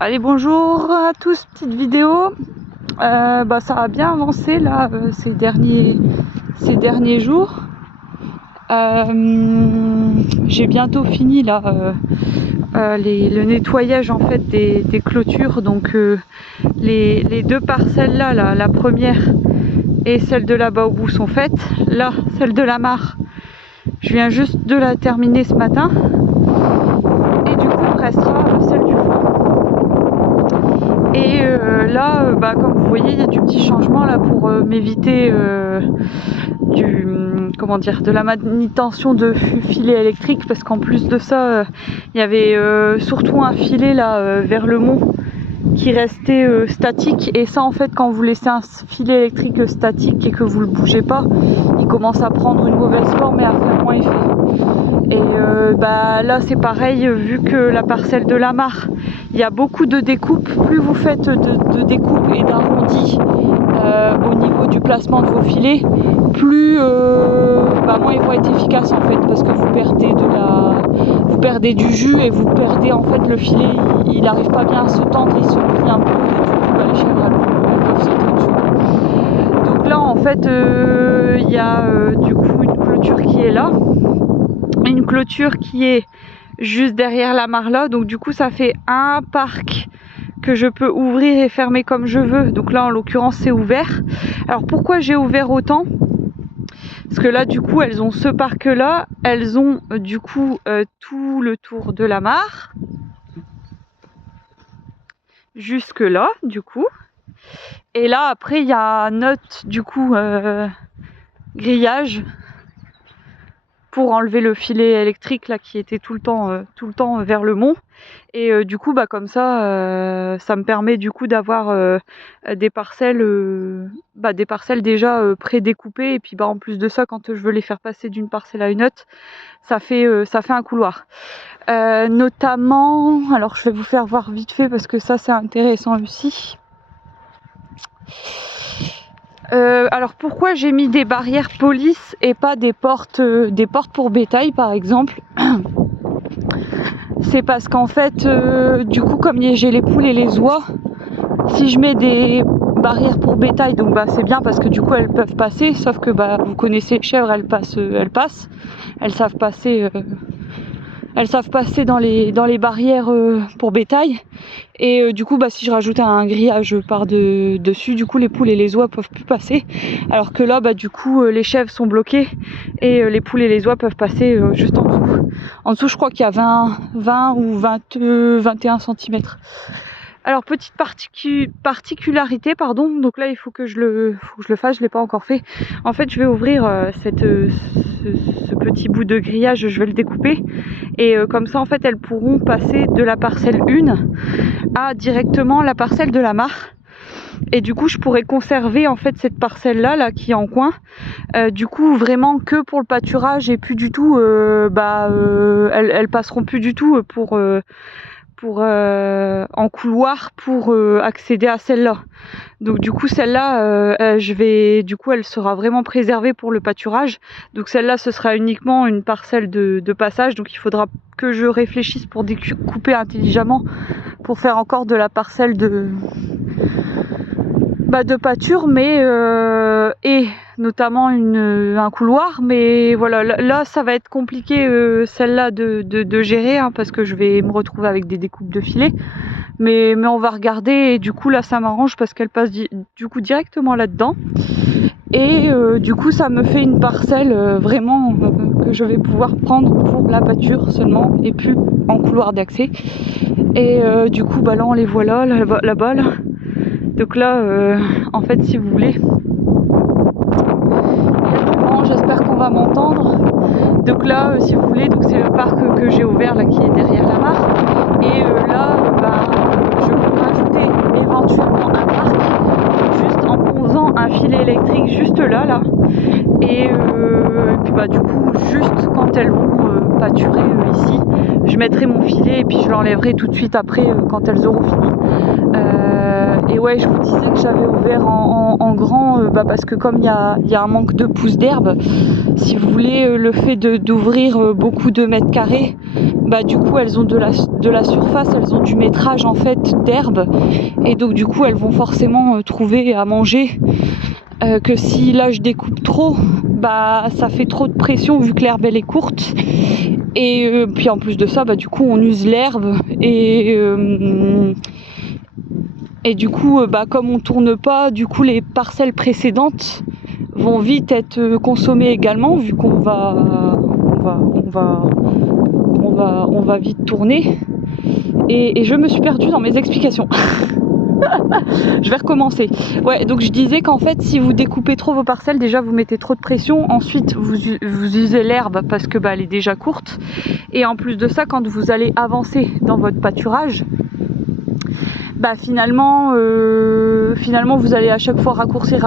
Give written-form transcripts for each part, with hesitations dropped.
Allez, bonjour à tous, petite vidéo. Ça a bien avancé là ces derniers jours. J'ai bientôt fini là le nettoyage en fait des clôtures. Donc les deux parcelles là, la première et celle de là-bas au bout sont faites. Là, celle de la mare, je viens juste de la terminer ce matin. Et du coup, il me restera celle du fond. Et là, comme vous voyez, il y a du petit changement là pour m'éviter de la manutention de filets électriques, parce qu'en plus de ça, il y avait surtout un filet là vers le mont qui restait statique, et ça en fait quand vous laissez un filet électrique statique et que vous le bougez pas, il commence à prendre une mauvaise forme et à faire moins effet. Et là c'est pareil, vu que la parcelle de la mare, il y a beaucoup de découpes. Plus vous faites de découpes et d'arrondis au niveau du placement de vos filets, plus moins ils vont être efficaces en fait, parce que vous perdez du jus et vous perdez en fait le filet, il n'arrive pas bien à se tendre, il se plie un peu, et du coup les chèvres elles peuvent sauter dessus. Donc là en fait il y a du coup une clôture qui est là, une clôture qui est juste derrière la mare là, donc du coup ça fait un parc que je peux ouvrir et fermer comme je veux. Donc là en l'occurrence c'est ouvert. Alors pourquoi j'ai ouvert autant? Parce que là du coup elles ont ce parc là, elles ont du coup tout le tour de la mare jusque là du coup, et là après il y a un autre du coup grillage pour enlever le filet électrique là qui était tout le temps vers le mont. Et du coup comme ça ça me permet du coup d'avoir des parcelles déjà pré-découpées, et puis en plus de ça, quand je veux les faire passer d'une parcelle à une autre, ça fait un couloir. Notamment, alors je vais vous faire voir vite fait parce que ça c'est intéressant aussi. Alors pourquoi j'ai mis des barrières police et pas des portes pour bétail par exemple? C'est parce qu'en fait du coup comme j'ai les poules et les oies, si je mets des barrières pour bétail, donc c'est bien parce que du coup elles peuvent passer, sauf que vous connaissez les chèvres, elles savent passer dans les barrières pour bétail. Et du coup si je rajoutais un grillage par dessus, du coup les poules et les oies peuvent plus passer, alors que là du coup les chèvres sont bloquées et les poules et les oies peuvent passer juste en dessous. En dessous je crois qu'il y a 20 ou 21 cm. Alors petite particularité, pardon, donc là il faut que je le fasse, je l'ai pas encore fait. En fait je vais ouvrir ce petit bout de grillage, je vais le découper, et comme ça en fait elles pourront passer de la parcelle 1 à directement la parcelle de la mare. Et du coup je pourrais conserver en fait cette parcelle là qui est en coin, du coup vraiment que pour le pâturage, et plus du tout elles passeront plus du tout en couloir pour accéder à celle-là. Donc du coup celle-là elle sera vraiment préservée pour le pâturage. Donc celle-là ce sera uniquement une parcelle de passage, donc il faudra que je réfléchisse pour découper intelligemment pour faire encore de la parcelle de pâture, mais et notamment un couloir. Mais voilà, là ça va être compliqué celle-là de gérer, parce que je vais me retrouver avec des découpes de filets, mais on va regarder. Et du coup là ça m'arrange parce qu'elle passe du coup directement là-dedans, et du coup ça me fait une parcelle vraiment que je vais pouvoir prendre pour la pâture seulement, et plus en couloir d'accès. Et du coup là on les voit là-bas là. Donc là, en fait, si vous voulez, il y a du vent, j'espère qu'on va m'entendre. Donc là, si vous voulez, donc c'est le parc que j'ai ouvert là qui est derrière la mare. Et là, je peux rajouter éventuellement un parc juste en posant un filet électrique juste là. Et puis du coup, juste quand elles vont pâturer ici, je mettrai mon filet et puis je l'enlèverai tout de suite après quand elles auront fini. Et ouais, je vous disais que j'avais ouvert en grand parce que comme il y a un manque de pousses d'herbe, si vous voulez, le fait d'ouvrir beaucoup de mètres carrés, bah du coup elles ont de la surface, elles ont du métrage en fait d'herbe, et donc du coup elles vont forcément trouver à manger. Que si là je découpe trop, bah ça fait trop de pression vu que l'herbe elle est courte, et puis en plus de ça bah du coup on use l'herbe, et du coup bah comme on tourne pas, du coup les parcelles précédentes vont vite être consommées également, vu qu'on va vite tourner. Et je me suis perdue dans mes explications. Je vais recommencer. Ouais, donc je disais qu'en fait, si vous découpez trop vos parcelles, déjà vous mettez trop de pression. Ensuite, vous usez l'herbe parce que bah, elle est déjà courte. Et en plus de ça, quand vous allez avancer dans votre pâturage, bah finalement vous allez à chaque fois raccourcir.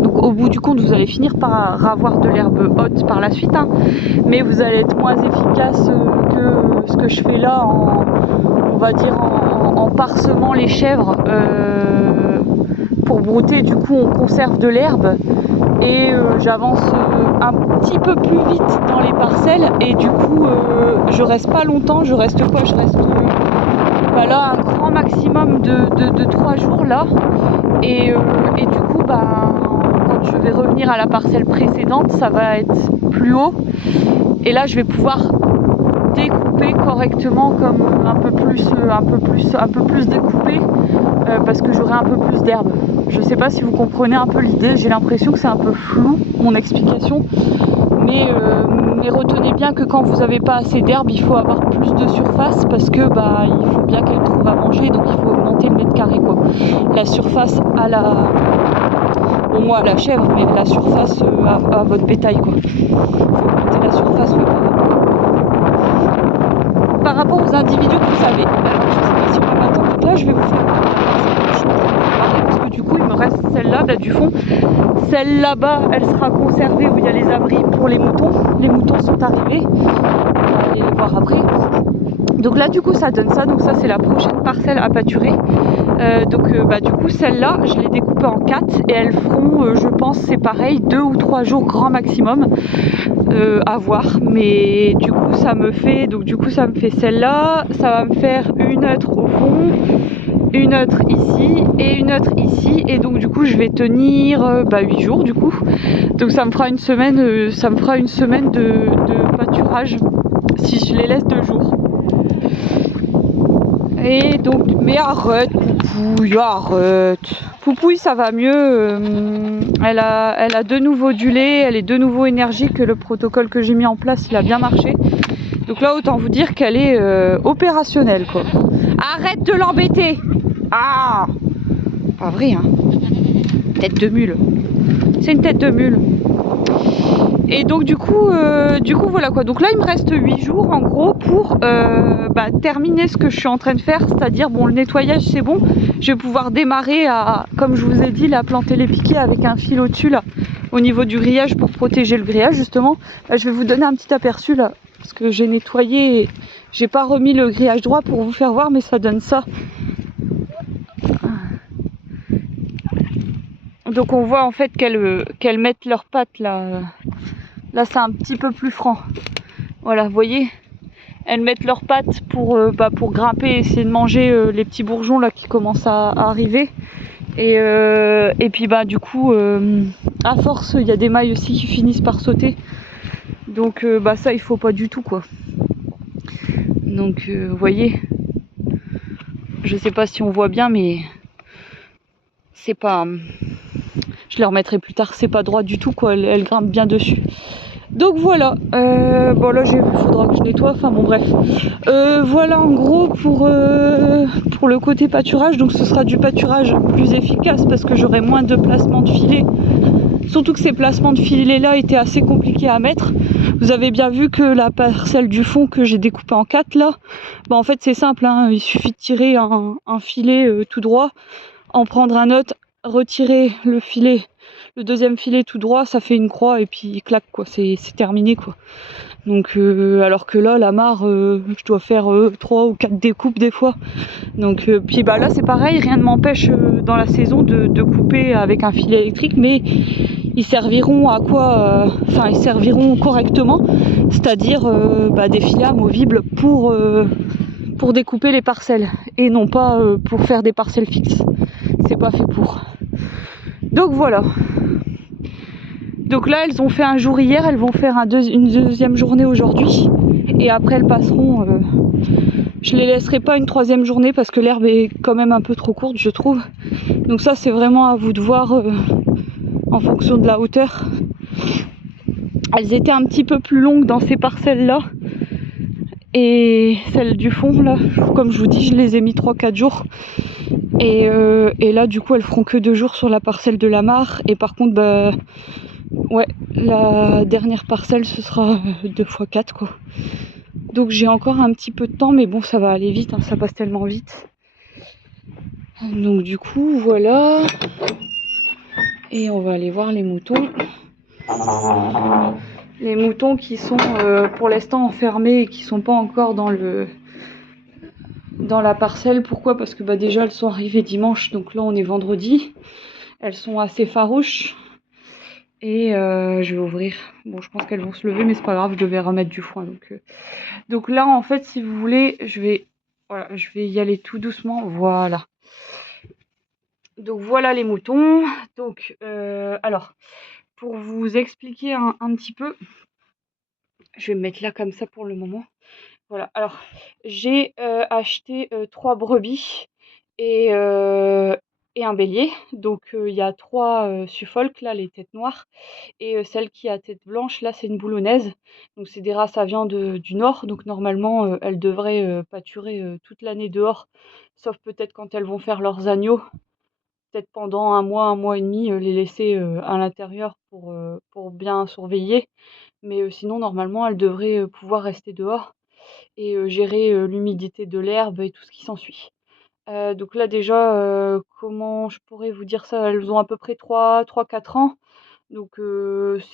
Donc au bout du compte, vous allez finir par avoir de l'herbe haute par la suite, hein. Mais vous allez être moins efficace que ce que je fais là, on va dire en parsemant les chèvres pour brouter. Du coup on conserve de l'herbe, et j'avance un petit peu plus vite dans les parcelles, et du coup je reste pas longtemps, je reste bah là un grand maximum de 3 jours là, et du coup bah quand je vais revenir à la parcelle précédente, ça va être plus haut, et là je vais pouvoir découper correctement, comme un peu plus découpé, parce que j'aurai un peu plus d'herbe. Je sais pas si vous comprenez un peu l'idée, j'ai l'impression que c'est un peu flou mon explication, mais retenez bien que quand vous n'avez pas assez d'herbe, il faut avoir plus de surface, parce que bah il faut bien qu'elle trouve à manger, donc il faut augmenter le mètre carré quoi. La surface à moi à la chèvre, mais la surface à votre bétail quoi. Il faut augmenter la surface par rapport aux individus que vous avez. Alors je sais pas si on va m'attendre, donc là je vais vous faire parce que du coup il me reste celle-là du fond. Celle là-bas, elle sera conservée où il y a les abris pour les moutons. Les moutons sont arrivés, on va aller les voir après. Donc là du coup ça donne ça, donc ça c'est la prochaine parcelle à pâturer. Bah du coup celle-là je l'ai découpée en 4, et elles feront je pense c'est pareil 2 ou 3 jours grand maximum à voir, mais du coup ça me fait celle-là, ça va me faire une autre au fond, une autre ici et une autre ici, et donc du coup je vais tenir 8 jours du coup, donc ça me fera une semaine de pâturage si je les laisse 2 jours. Et donc, mais arrête Poupouille, arrête. Poupouille ça va mieux, elle a de nouveau du lait, elle est de nouveau énergique, le protocole que j'ai mis en place il a bien marché. Donc là autant vous dire qu'elle est opérationnelle quoi. Arrête de l'embêter. Ah, pas vrai hein. Tête de mule. C'est une tête de mule. Et donc du coup voilà quoi. Donc là il me reste 8 jours en gros pour terminer ce que je suis en train de faire, c'est-à-dire bon le nettoyage c'est bon, je vais pouvoir démarrer à, comme je vous ai dit, là, planter les piquets avec un fil au-dessus là, au niveau du grillage pour protéger le grillage justement. Là, je vais vous donner un petit aperçu là, parce que j'ai nettoyé et j'ai pas remis le grillage droit pour vous faire voir, mais ça donne ça. Donc on voit en fait qu'elles mettent leurs pattes là. Là c'est un petit peu plus franc. Voilà, vous voyez, elles mettent leurs pattes pour grimper et essayer de manger les petits bourgeons là qui commencent à arriver. Et puis du coup, à force, il y a des mailles aussi qui finissent par sauter. Donc ça il faut pas du tout quoi. Donc vous voyez, je sais pas si on voit bien, mais c'est pas... Je les remettrai plus tard, c'est pas droit du tout quoi, elles grimpent bien dessus. Donc voilà, bon là il faudra que je nettoie, enfin bon bref. Voilà en gros pour le côté pâturage, donc ce sera du pâturage plus efficace parce que j'aurai moins de placements de filets. Surtout que ces placements de filets là étaient assez compliqués à mettre. Vous avez bien vu que la parcelle du fond que j'ai découpée en 4 là, en fait c'est simple, hein, il suffit de tirer un filet tout droit, en prendre un autre, retirer le filet, le deuxième filet tout droit, ça fait une croix et puis clac quoi, c'est terminé quoi. Donc alors que là la mare je dois faire 3 ou 4 découpes des fois. Donc puis là c'est pareil, rien ne m'empêche dans la saison de couper avec un filet électrique, mais ils serviront à quoi? Enfin, ils serviront correctement, c'est-à-dire des filets amovibles pour découper les parcelles et non pas pour faire des parcelles fixes. C'est pas fait pour. Donc voilà. Donc là, elles ont fait un jour hier, elles vont faire une deuxième journée aujourd'hui. Et après, elles passeront. Je les laisserai pas une troisième journée parce que l'herbe est quand même un peu trop courte, je trouve. Donc ça, c'est vraiment à vous de voir en fonction de la hauteur. Elles étaient un petit peu plus longues dans ces parcelles-là. Et celles du fond, là, comme je vous dis, je les ai mis 3-4 jours. Et là, du coup, elles feront que 2 jours sur la parcelle de la mare. Et par contre, ouais, la dernière parcelle, ce sera 2 x 4, quoi. Donc j'ai encore un petit peu de temps, mais bon, ça va aller vite, hein, ça passe tellement vite. Donc du coup, voilà. Et on va aller voir les moutons. Les moutons qui sont pour l'instant enfermés et qui sont pas encore dans la parcelle. Pourquoi? Parce que déjà elles sont arrivées dimanche, donc là on est vendredi. Elles sont assez farouches. Et je vais ouvrir. Bon, je pense qu'elles vont se lever, mais c'est pas grave, je vais remettre du foin. Donc là, en fait, si vous voulez, je vais y aller tout doucement. Voilà. Donc voilà les moutons. Donc, alors, pour vous expliquer un petit peu, je vais me mettre là comme ça pour le moment. Voilà. Alors, j'ai acheté 3 brebis et un bélier. Donc, il y a 3 Suffolk, là, les têtes noires. Et celle qui a tête blanche, là, c'est une boulonnaise. Donc, c'est des races à viande du nord. Donc, normalement, elles devraient pâturer toute l'année dehors. Sauf peut-être quand elles vont faire leurs agneaux. Peut-être pendant un mois et demi, les laisser à l'intérieur pour bien surveiller. Mais sinon, normalement, elles devraient pouvoir rester dehors et gérer l'humidité de l'herbe et tout ce qui s'ensuit. Donc là, déjà, comment je pourrais vous dire ça? Elles ont à peu près 3-4 ans. Donc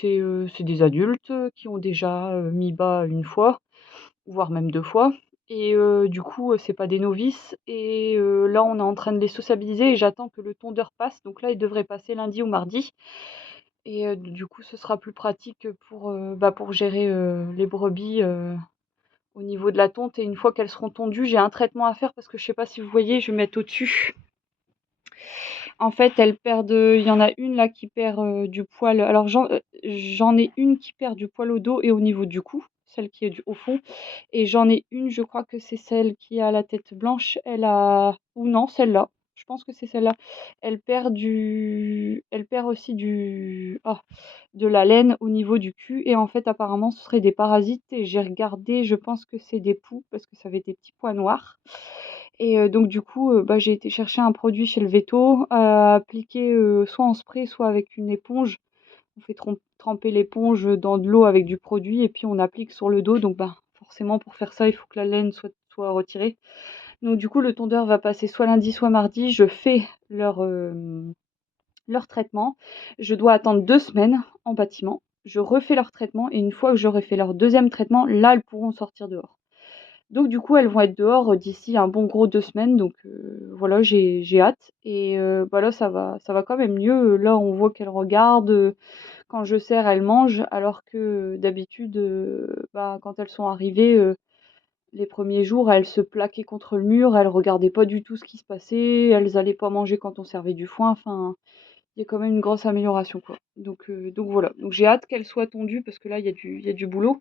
c'est des adultes qui ont déjà mis bas une fois, voire même 2 fois. Et du coup, c'est pas des novices. Et là, on est en train de les sociabiliser et j'attends que le tondeur passe. Donc là, il devrait passer lundi ou mardi. Et du coup, ce sera plus pratique pour gérer les brebis au niveau de la tonte. Et une fois qu'elles seront tondues, j'ai un traitement à faire parce que je sais pas si vous voyez, je vais mettre au-dessus. En fait, elles perdent, il y en a une là qui perd du poil. Alors j'en ai une qui perd du poil au dos et au niveau du cou, celle qui est au fond. Et j'en ai une, je crois que c'est celle qui a la tête blanche. Elle a, ou non, celle-là. Je pense que c'est celle-là. Elle perd aussi de la laine au niveau du cul. Et en fait, apparemment, ce serait des parasites. Et j'ai regardé, je pense que c'est des poux parce que ça avait des petits pois noirs. Et donc du coup, j'ai été chercher un produit chez le véto, appliquer soit en spray, soit avec une éponge. On fait tremper l'éponge dans de l'eau avec du produit et puis on applique sur le dos. Donc forcément pour faire ça, il faut que la laine soit retirée. Donc du coup, le tondeur va passer soit lundi, soit mardi. Je fais leur traitement. Je dois attendre 2 semaines en bâtiment. Je refais leur traitement et une fois que j'aurai fait leur deuxième traitement, là, elles pourront sortir dehors. Donc du coup, elles vont être dehors d'ici un bon gros 2 semaines. Donc voilà, j'ai hâte. Et là, ça va quand même mieux. Là, on voit qu'elles regardent. Quand je sers, elles mangent. Alors que d'habitude, quand elles sont arrivées, les premiers jours, elles se plaquaient contre le mur. Elles regardaient pas du tout ce qui se passait. Elles allaient pas manger quand on servait du foin. Enfin, il y a quand même une grosse amélioration, quoi. Donc voilà. Donc j'ai hâte qu'elles soient tondues parce que là, il y a du boulot.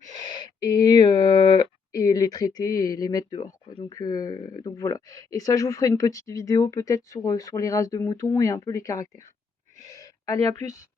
Et les traiter et les mettre dehors, quoi. Donc voilà. Et ça, je vous ferai une petite vidéo peut-être sur les races de moutons et un peu les caractères. Allez, à plus!